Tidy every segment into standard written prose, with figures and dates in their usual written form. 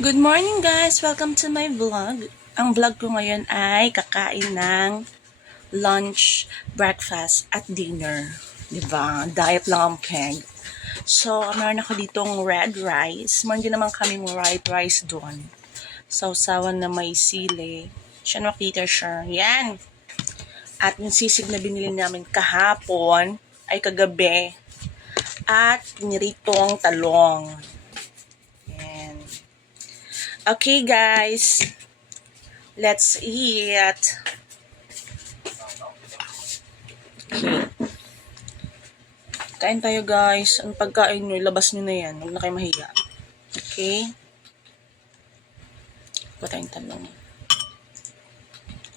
Good morning guys! Welcome to my vlog. Ang vlog ko ngayon ay kakain ng lunch, breakfast, at dinner. Diba? Diet lang ang peg. So, meron ako ditong red rice. Meron din naman kaming white rice doon. Sausawan na may sili. Siya makita siya. Yan! At yung sisig na binili namin kahapon ay kagabi. At niritong talong. Yan. Okay guys, let's eat. Okay. Kain tayo guys. Ang pagkain nyo, ilabas nyo na yan. Huwag na kayo mahiya. Okay. Patayin talong.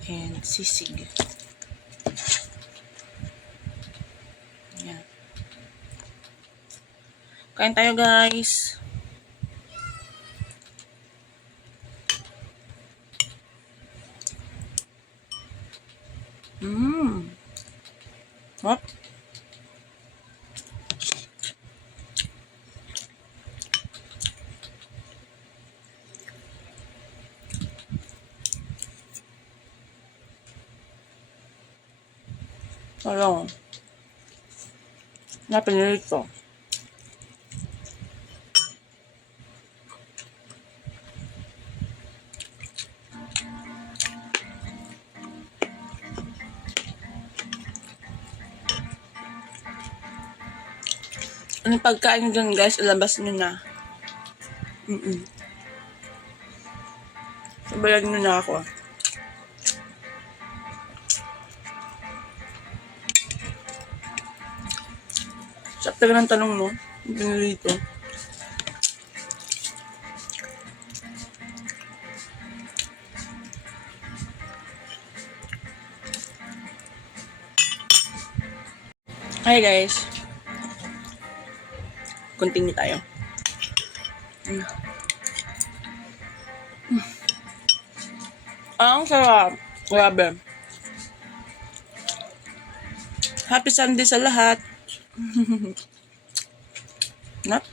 And sisig. Yan. Kain tayo guys. What? Talong. Napinilit ko. Anong pagkain nyo dyan guys, ilabas nyo na. Sabayan nyo na ako. Sarap talaga ng talong mo. Pinilito. Hi guys. Continue tayo. Ang sarap. Grabe. Happy Sunday sa lahat. Na?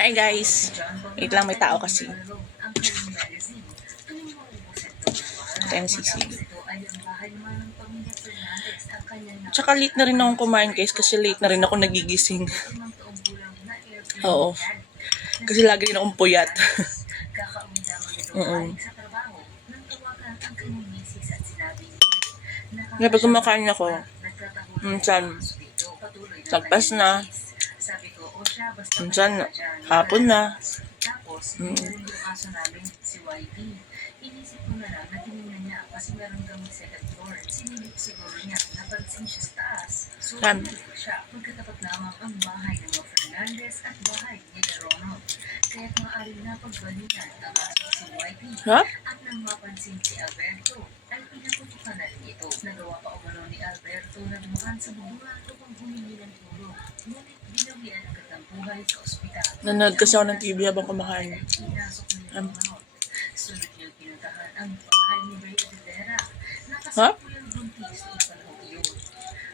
Hi guys. Wait lang, may tao kasi. Ito yung sisig. Tsaka late na rin akong kumain guys kasi late na rin ako nagigising. Oo. Kasi lagi rin akong puyat. Kapag kumakain ako, minsan lagpas na. Minsan, hapon na. Inisip ko na lang na tinignan niya kasi meron kang second floor. Sinilip siguro niya, napansin siya sa taas. So, siya, magkatapat lamang ang bahay ng mga Fernandez at bahay ni Ronald. Kaya't maaaring napagbalinan ang aso si YP. At nang mapansin si Alberto, ay pinaputukan na rin ito. Nagawa pa umano ni Alberto na dumaan sa bubura upang humingi ng tulong. Ngunit binawian agad ang buhay sa ospital. Nanood kasi ako ng TV habang kumakain. Sunod niyang pinuntahan ang bahay ni Rhea Rivera. Nakasapuyang buntis ng panahon iyon.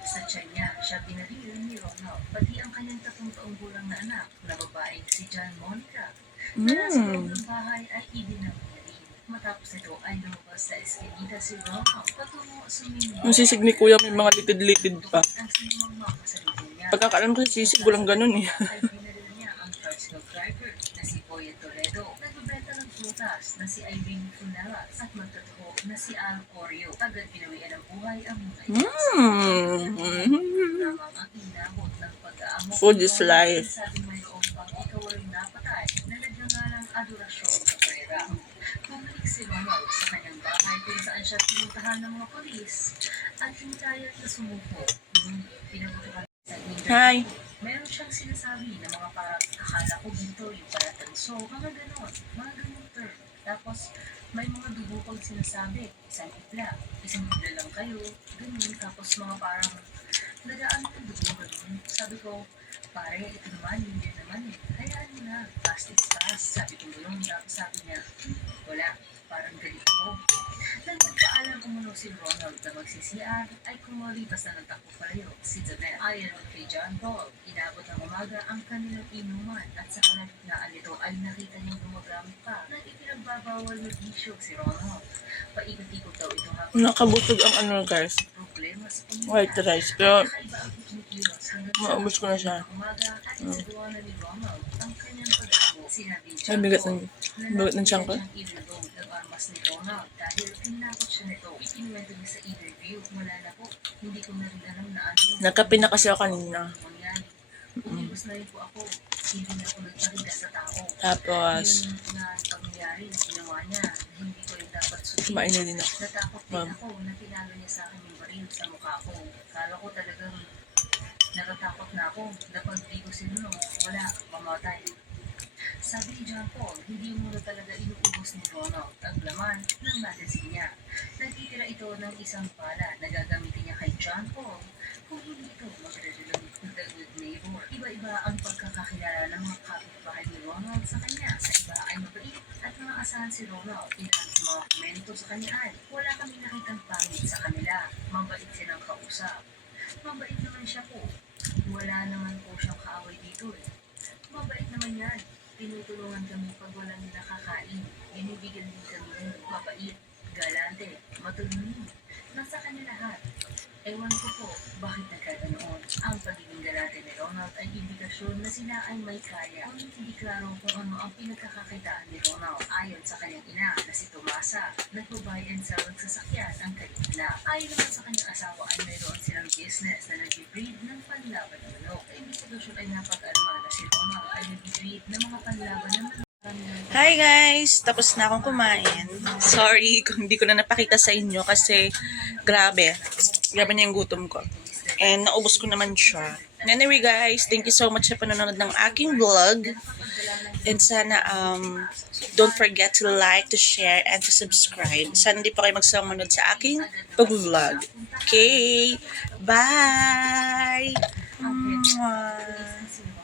Sa tiyan niya, siya binaril ni Ronald, pati ang kanyang 3 taong gulang na anak na babaeng si John Monica. Na nasa loob ng bahay ay idinang niya rin. Matapos ito ay lumabas sa eskinita si Ronald patungo sa minyo. Yung sisig ni kuya may mga litid-litid pa. Ang sinumang makasalubong niya. Pagkakaalam ko sa sisig, walang ganun eh. Ay binaril niya ang personal driver na si Boya Toledo. Nagbebenta ng prutas na si Irene Funelas at magtataho na si Al Corio. Agad binawian ng buhay ang mga ito. Lamang ang inabot ng pag-aamok. Food is life. Sabing mayroong pang ikawaling napatay na nagngangalang Adorasyon Cabrera. Bumalik si Ronald sa kanyang bahay kung saan siya pinuntahan ng mga polis at hintayan na sumuko. Pinabutukan sa Hi. meron siyang sinasabi na mga parang akala ko dito yung palatanso, mga ganon term. Tapos, may mga dugo pang sinasabi, isang hibla lang kayo, ganun. Tapos mga parang, nagaan ng dugo, ganun. Sabi ko, pare, ito naman, hindi naman eh. Hayaan mo na, fast is fast. Sabi ko yun, tapos sabi niya, wala, parang galit ako. Nang nagpaalam umano si Ronald na magsi-CR, ay kumalipas na ng takbo palayo si Janet. Ayon kay John Paul, inabot ng umaga ang kanilang inuman at sa kalagitnaan nito ay nakita niyang gumagamit pa ng ipinagbabawal na bisyo si Ronald. Paikot-ikot daw ito habang Nakabusog ang ano guys, problema sa pamilya. white rice. Pero Kakaiba ang kinikilos hanggang sa maubos ko na siya. umaga at isagawa na ni Ronald ang kanyang pag-abo. Sinabi ni Ay, John bigat Paul ng tiyan ko. siyang i-reload ng armas ni Ronald dahil tinakot siya nito. Ikinuwento niya sa interview, wala na po, hindi ko na rin alam na ano. Nagkape na kasi ako kanina. Mangyari. Umibos na rin po ako, hindi na ako nagpariga sa tao. Tapos, Yun na pangyayari na ginawa niya na hindi ko rin dapat sundin. kumain na din ako. Natakot din Ma'am. ako na tinalo niya sa akin yung baril sa mukha ko. Kala ko talagang natatakot na ako na pag di ko sinunod, wala, mamatay. Sabi ni John Paul, hindi mo na talaga inuubos ni Ronald ang laman ng magazine niya. Nagtitira ito ng isang bala na gagamitin niya kay John Paul kung hindi ito magre-reload ng The Good Neighbor. Iba-iba ang pagkakakilala ng mga kapitbahay ni Ronald sa kanya. Sa iba ay mabait at mga asahan si Ronald. Ilan sa mga komento sa kanya ay, wala kami nakitang pangit sa kanila. Mabait silang kausap. Mabait naman siya po. Wala naman po siyang kaaway dito eh. Mabait naman yan. Tinutulungan kami pag walang nakakain. Binibigyan din kami ng mabait, galante, matulungin. Nasa kanya lahat. Ewan ko po, bakit nagkaganoon? Ang pagiging galante ni Ronald ay indikasyon na sila ay may kaya. Ngunit hindi klaro kung ano ang pinagkakakitaan ni Ronald. Ayon sa kanyang ina na si Tomasa, nagbabayan sa magsasakyan ang kanila. Ayon naman sa kanyang asawa ay mayroon silang business na nag-breed ng panlaban ng manok. Sa investigasyon ay napag-alaman na si Ronald ay nag-breed ng mga panlaban ng manok. Hi guys! Tapos na akong kumain. Sorry kung hindi ko na napakita sa inyo kasi grabe. Grabe na yung gutom ko. And naubos ko naman siya. Anyway guys, thank you so much sa panonood ng aking vlog. And sana don't forget to like, to share, and to subscribe. Sana hindi pa kayo magsamunod sa aking pag-vlog. Okay? Bye! Mwah!